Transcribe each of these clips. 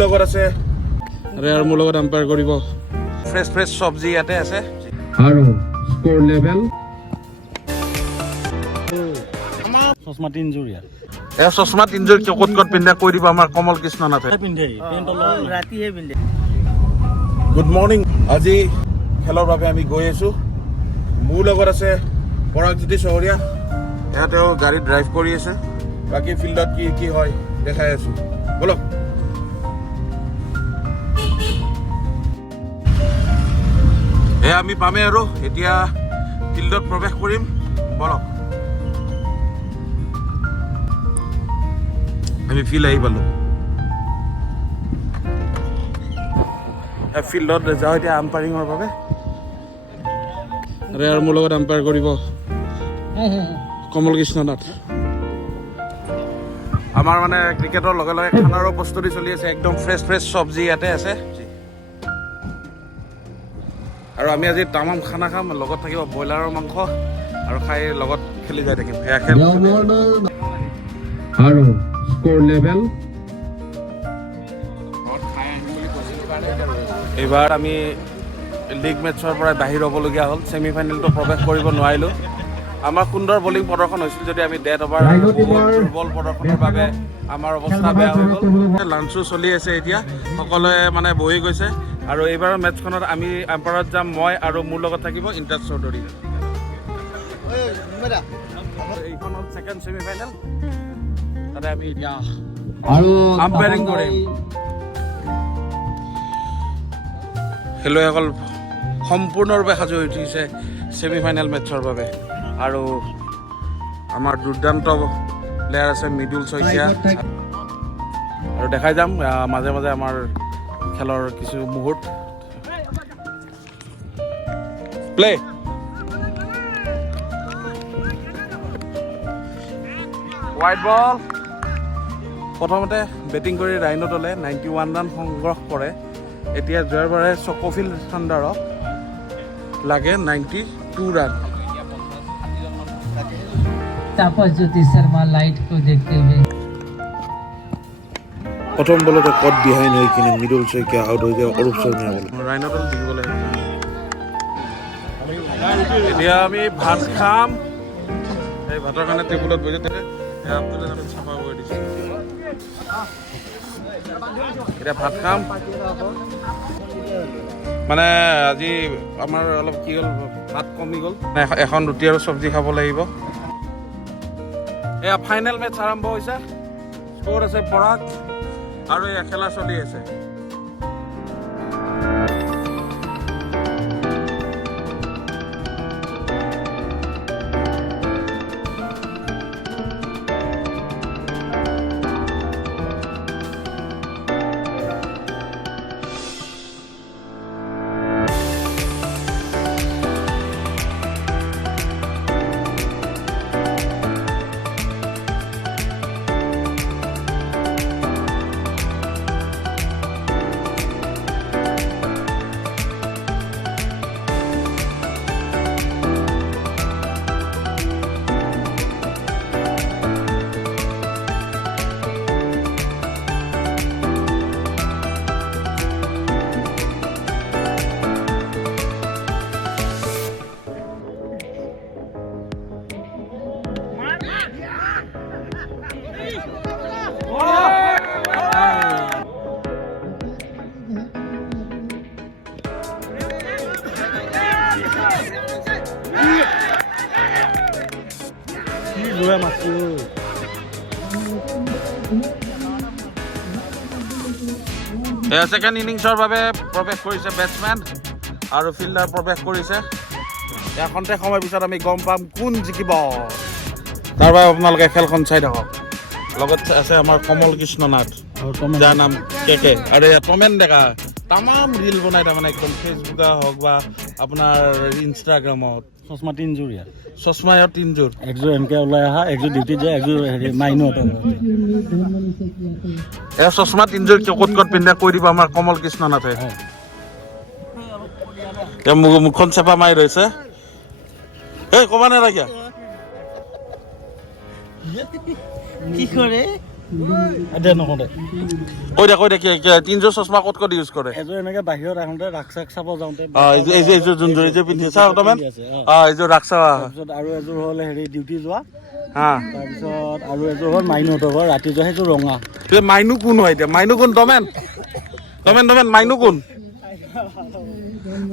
লগত আছে আৰু মোৰ লগত এম্পায়াৰ কৰিব ফ্ৰেছ সবজি ইয়াতে আছে আৰু স্কোৰ লেভেল চশমা তিনজুৰিয়া চশমা তিনজুৰ ক'ত পিন্ধে কৈ দিব আমাৰ কমল কৃষ্ণ নাথে পিন্ধে ৰাতিহে পিন্ধে গুড মৰ্নিং আজি খেলৰ বাবে আমি গৈ আছো মোৰ লগত আছে পৰাগজ্যোতি চহৰীয়া তেওঁ গাড়ী ড্ৰাইভ কৰি আছে বাকী ফিল্ডত কি হয় দেখাই আছো বলক আমি পামে আৰু এতিয়া ফিল্ডত প্ৰৱেশ কৰিম বলক আমি ফিল্ড আহি পালো ফিল্ডত যাওঁ এতিয়া আম্পায়াৰিঙৰ বাবে আৰু মোৰ লগত আম্পায়াৰ কৰিব কমল কৃষ্ণ নাথ আমাৰ মানে ক্ৰিকেটৰ লগে লগে খানাৰো প্ৰস্তুতি চলি আছে একদম ফ্ৰেছ চবজি ইয়াতে আছে আৰু আমি আজি তামাম খানা খাম লগত থাকিব ব্ৰইলাৰৰ মাংস আৰু খাই লগত খেলি যাই থাকিম এয়া খেল আৰু স্কোৰ লেভেল এইবাৰ আমি লীগ মেটছৰ পৰা বাহিৰ হ'বলগীয়া হ'ল ছেমি ফাইনেলটো প্ৰৱেশ কৰিব নোৱাৰিলোঁ আমাৰ সুন্দৰ বলিং প্ৰদৰ্শন হৈছিল যদি আমি ডেথ অভাৰ দুৰ্বল প্ৰদৰ্শনৰ বাবে আমাৰ অৱস্থা বেয়া হৈ গ'ল লাঞ্চো চলি আছে এতিয়া সকলোৱে মানে বহি গৈছে আৰু এইবাৰৰ মেটছখনত আমি আম্পায়াৰত যাম মই আৰু মোৰ লগত থাকিব ইন্টাজ চৌধুৰী এইখন হ'ল ছেকেণ্ড ছেমি ফাইনেল তাতে আমি এতিয়া আম্পায়াৰিং কৰিম খেলুৱৈসকল সম্পূৰ্ণৰূপে সাজু হৈ উঠিছে ছেমি ফাইনেল মেটছৰ বাবে আৰু আমাৰ দুৰ্দান্ত প্লেয়াৰ আছে মৃদুল শইকীয়া আৰু দেখাই যাম মাজে মাজে আমাৰ খেলৰ কিছু মুহূৰ্ত প্লে হোৱাইট বল প্ৰথমতে বেটিং কৰি ৰাইনো দলে 91 ৰান সংগ্ৰহ কৰে এতিয়া যোৱাবাৰে কপিল থাণ্ডাৰক লাগে 92 ৰান तापस ज्योति शर्मा लाइट को देखते हुए प्रथम बलते कट बिहाइंड হৈ কিনে মৃদুল শইকীয়া আউট হৈ যায় অৰূপ শৰ্মাই বলে ৰাইনদল দিবলৈ এতিয়া আমি ভাত খাম এই ভাতৰ কাৰণে টেবুলত বহি থাকে আপুনি চাফা কৰি দিছে এতিয়া ভাত খাম মানে আজি আমাৰ অলপ কি হ'ল ভাত কমি গ'ল এখন ৰুটি আৰু চব্জি খাব লাগিব এয়া ফাইনেল মেচ আৰম্ভ হৈছে স্কোৰ আছে পৰাগ আৰু এয়া খেলা চলি আছে সেকেন্ড ইনিংছৰ বাবে প্ৰৱেশ কৰিছে বেটছমেন আৰু ফিল্ডাৰ প্ৰৱেশ কৰিছে এখনতে সময় পিছত আমি গম পাম কোন জিকিব তাৰ বাবে আপোনালোকে খেলখন চাই থাকক লগত আছে আমাৰ কমল কৃষ্ণ নাথ যাৰ নাম কেকে আৰু টমেন ডেকা তামাম ৰিল বনাই তাৰমানে একদম ফেচবুকত হওক বা আপোনাৰ ইনষ্টাগ্ৰামত চশমা তিনজুৰিয়া চশমা তিনজোৰ একযোৰ এনেকে ওলাই অহা একযোৰ ডিউটিত যায় একযোৰ হেৰি মাইনত চশমা তিনজোৰ ক'ত পিন্ধে কৈ দিব আমাৰ কমল কৃষ্ণ নাথে মুখখন চেপা মাৰি ৰৈছে এই ক'বা নালাগে কি কৰে এতিয়া নকওঁতে কৈ দে তিনিযোৰ চশমা ক'ত ইউজ কৰে এযোৰ এনেকে বাহিৰত আহোঁতে ৰাস চাক চাব যাওঁতে এইযোৰ যোনযোৰ এইযোৰ পিন্ধি চা অকণমান এইযোৰ ৰাখছা তাৰপিছত আৰু এযোৰ হ'ল হেৰি ডিউটি যোৱা তাৰপিছত আৰু এযোৰ হ'ল মাইনুহঁতৰ ঘৰ ৰাতি যোৱা সেইযোৰ ৰঙা মাইনু কোন হয় এতিয়া মাইনু কোন দমেন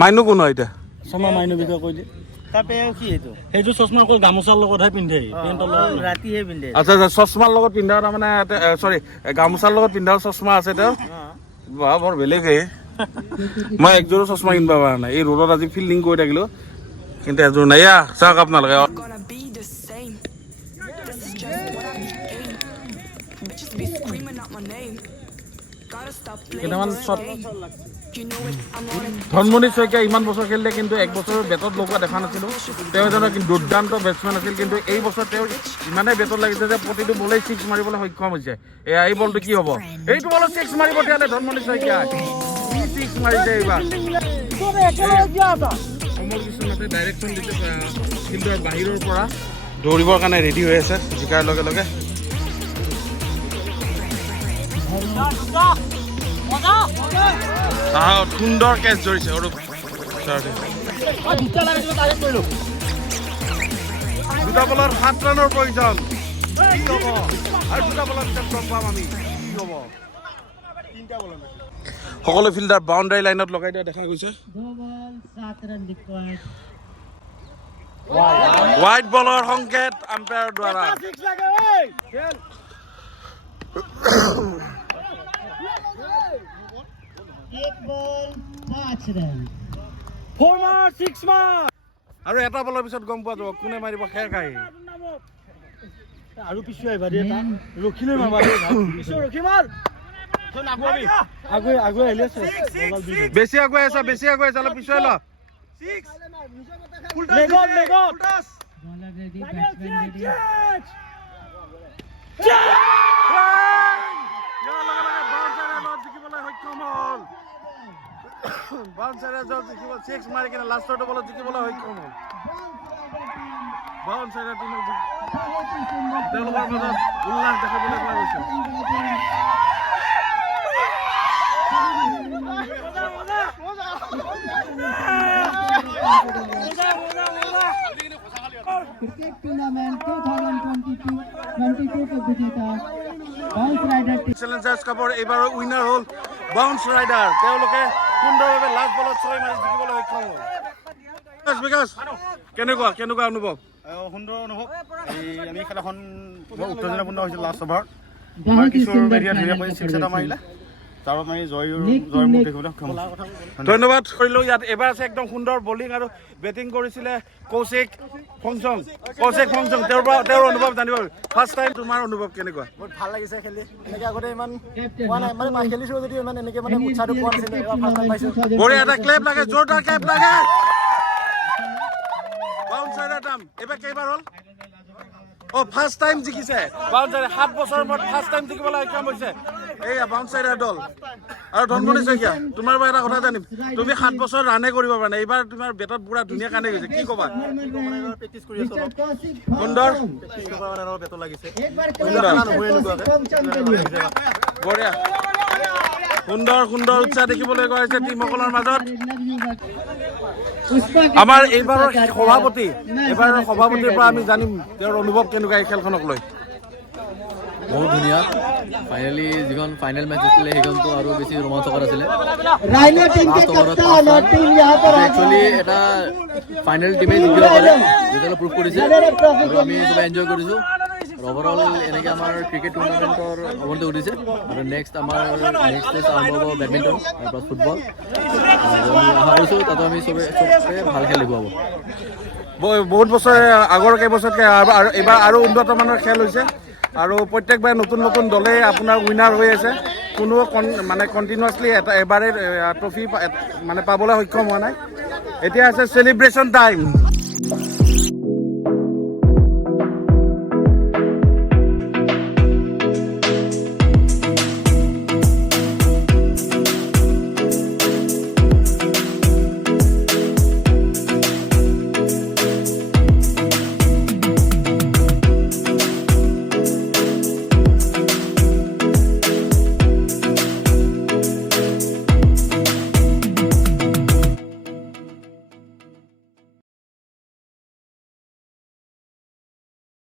মাইনু কোন হয় এতিয়া চমা মাইনুৰ বিষয়ে কৈ দিয়ে সেইযোৰ চশমা অকল গামোচাৰ লগতহে পিন্ধে পেণ্টৰ লগত ৰাতিহে পিন্ধে আচ্ছা চশমাৰ লগত পিন্ধা তাৰমানে চৰি গামোচাৰ লগত পিন্ধা চশমা আছে তেওঁৰ বা বৰ বেলেগেই মই একযোৰো চশমা কিনিব পৰা নাই এই ৰ'দত আজি ফিল্ডিং কৰি থাকিলোঁ কিন্তু এযোৰ নাই চাওক আপোনালোকে কেইটামান শ্বট ধনমণি শইকীয়া ইমান বছৰ খেলিলে কিন্তু এক বছৰ বেটত লগোৱা দেখা নাছিলোঁ তেওঁ এজন দুৰ্দান্ত বেটছমেন আছিল কিন্তু এই বছৰ তেওঁৰ ইমানেই বেটত লাগিছে যে প্ৰতিটো বলেই ছিক্স মাৰিবলৈ সক্ষম হৈছে এই বলটো কি হ'ব এইটো বলত ছিক্স মাৰিব তেতিয়াহ'লে ধনমণি শইকীয়াই ছিক্স মাৰিছে এইবাৰ সমল বিশ্বনাথে ডাইৰেকশ্যন দিছে ফিল্ডৰ বাহিৰৰ পৰা দৌৰিবৰ কাৰণে ৰেডি হৈ আছে জিকাৰ লগে লগে সুন্দৰ কেচ ধৰিছে দুটা বলত 7 ৰানৰ প্ৰয়োজন কি হ'ব আৰু দুটা বলত গম পাম আমি কি হ'ব সকলো ফিল্ডাৰ বাউণ্ডাৰী লাইনত লগাই দিয়া দেখা গৈছে হোৱাইট বলৰ সংকেত আম্পায়াৰৰ দ্বাৰা আৰু এটা বলৰ পিছত গম পোৱা যাব কোনে মাৰিব খেৰ খাই আৰু পিছু আহিবা দেই ৰখিলে মাৰবা আগুৱাই আহিলে বেছি আগুৱাই আছে অলপ পিছুৱাই ল ছিক্স মাৰি কিনে লাষ্টৰ বলত জিকিবলৈ সক্ষম হ'ল বাউন্সাৰৰ টিমক তেওঁলোকৰ মাজত উল্লাস দেখাবলৈ পোৱা গৈছে क्रिकेट टूर्नामेंट 2022 के विजेता बाउंस राइडर চেলেঞ্জাৰ্ছ কাপৰ এইবাৰৰ উইনাৰ হ'ল বাউন্স ৰাইডাৰ তেওঁলোকে সুন্দৰভাৱে লাষ্ট বলত 6 মাৰি জিকিবলৈ সক্ষম হ'ল বিকাশ কেনেকুৱা অনুভৱ সুন্দৰ অনুভৱ আমি খেলাখন বৰ উত্তেজনাপূৰ্ণ হৈছিল লাষ্ট অভাৰ আমাৰ কিশোৰ বেৰিয়া ধুনীয়াকৈ 6 এটা মাৰিলে তাৰ আমি জয়মুখ দেখিবলৈ সক্ষম ধন্যবাদ কৰিলোঁ ইয়াত এবাৰ আছে একদম সুন্দৰ বলিং আৰু বেটিং কৰিছিলে কৌশিক ফংচং তেওঁৰ অনুভৱ জানিব ফাৰ্ষ্ট টাইম তোমাৰ অনুভৱ কেনেকুৱা বহুত ভাল লাগিছে খেলি এনেকৈ আগতে ইমান পোৱা নাই মানে খেলিছোঁ যদিও ইমান এনেকৈ মানে উৎসাহটো পোৱা নাছিলে এবাৰ ফাৰ্ষ্ট টাইম পাইছোঁ বঢ়িয়া এটা ক্লেপ লাগে জোৰদাৰ ক্লেপ লাগে বাউন্সাৰৰ দাম এইবাৰ কেইবাৰ হ'ল ফাৰ্ষ্ট টাইম জিকিছে বাউন্সাৰে 7 বছৰৰ মূৰত ফাৰ্ষ্ট টাইম জিকিবলৈ সক্ষম হৈছে এইয়া বাউন্সাৰৰ দল আৰু ধনমণি শইকীয়া তোমাৰ পৰা এটা কথা জানিম তুমি 7 বছৰ ৰানে কৰিব পৰা নাই এইবাৰ তোমাৰ বেটত পুৰা ধুনীয়া কানে গৈছে কি ক'বা প্ৰেক্টিছ কৰি আছোঁ সুন্দৰ বেটত লাগিছে বঢ়িয়া সুন্দৰ উৎসাহ দেখিবলৈ পোৱা হৈছে টিমসকলৰ মাজত আমাৰ এইবাৰৰ সভাপতিৰ পৰা আমি জানিম তেওঁৰ অনুভৱ কেনেকুৱা এই খেলখনক লৈ বহুত ধুনীয়া ফাইনেলি যিখন ফাইনেল মেচ আছিলে সেইখনটো আৰু বেছি ৰোমাঞ্চকৰ আছিলে একচুৱেলি এটা ফাইনেল টিমে জিকিব পাৰে যেতিয়ালৈ প্ৰুভ কৰিছে আৰু আমি চবে এনজয় কৰিছোঁ ওভাৰঅল এনেকৈ আমাৰ ক্ৰিকেট টুৰ্ণামেণ্টৰ অৱনতি উঠিছে আৰু নেক্সট টেষ্ট আৰম্ভ হ'ব বেডমিণ্টন তাৰপৰা ফুটবল আমি আশা কৰিছোঁ তাতো আমি চবে ভাল খেল দেখুৱাব বহুত বছৰ আগৰ কেইবছৰতকৈ এইবাৰ আৰু উন্নত মানৰ খেল হৈছে আৰু প্ৰত্যেকবাৰে নতুন দলে আপোনাৰ উইনাৰ হৈ আছে কোনো মানে কণ্টিনিউৱাছলি এবাৰে ট্ৰফি মানে পাবলৈ সক্ষম হোৱা নাই এতিয়া আছে চেলিব্ৰেশ্যন টাইম